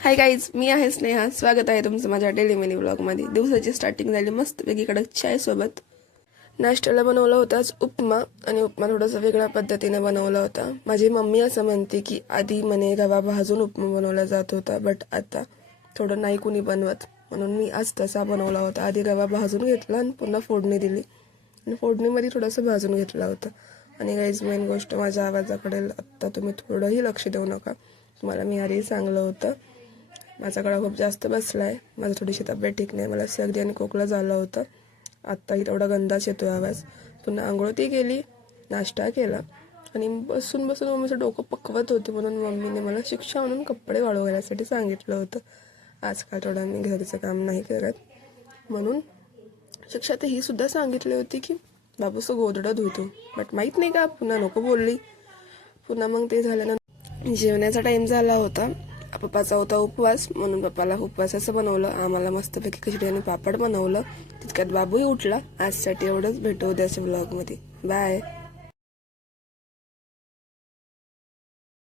Hi guys, मी आहे स्नेहा. स्वागत आहे तुमचं माझ्या डेली मिनी व्लॉगमध्ये. दिवसाची स्टार्टिंग झाली मस्त वेगळी कडक चाय सोबत. नाश्त्याला बनवला होताच उपमा, आणि उपमा थोडासा वेगळ्या पद्धतीने बनवला होता. माझी मम्मी असं म्हणते की आधी म्हणे रवा भाजून उपमा बनवला जात होता, बट आता थोडं नाही कुणी बनवत, म्हणून मी आज तसा बनवला होता. आधी रवा भाजून घेतला आणि पुन्हा फोडणी दिली, आणि फोडणीमध्ये थोडंसं भाजून घेतला होता. आणि गाईज मेन गोष्ट, माझ्या आवाजाकडे आत्ता तुम्ही थोडंही लक्ष देऊ नका. तुम्हाला मी आधी सांगलं होतं, माझा गळा खूप जास्त बसला आहे. माझं थोडीशी तब्येत ठीक नाही, मला सर्दी आणि खोकला झाला होता. आत्ताही तेवढा गंधाच येतोय आवाज. पुन्हा आंघोळ ती केली, नाश्ता केला, आणि बसून बसून मम्मीचं डोकं पकवत होते, म्हणून मम्मीने मला शिक्षा म्हणून कपडे वाळू घालायसाठी सांगितलं होतं. आजकाल थोडं मी घरचं काम नाही करत, म्हणून शिक्षा तर ही सुद्धा सांगितली होती की बाबूचं गोधडं धुतो, बट माहीत नाही का पुन्हा नको बोलली. पुन्हा मग ते झाल्यानंतर जेवण्याचा टाईम झाला होता. पप्पाचा होता उपवास, म्हणून पप्पाला उपवासाचं बनवलं. आम्हाला मस्तपैकी खिचडी आणि पापड बनवलं. तितक्यात बाबूही उठला. आजसाठी एवढंच. भेटू उद्याच्या ब्लॉगमध्ये. बाय.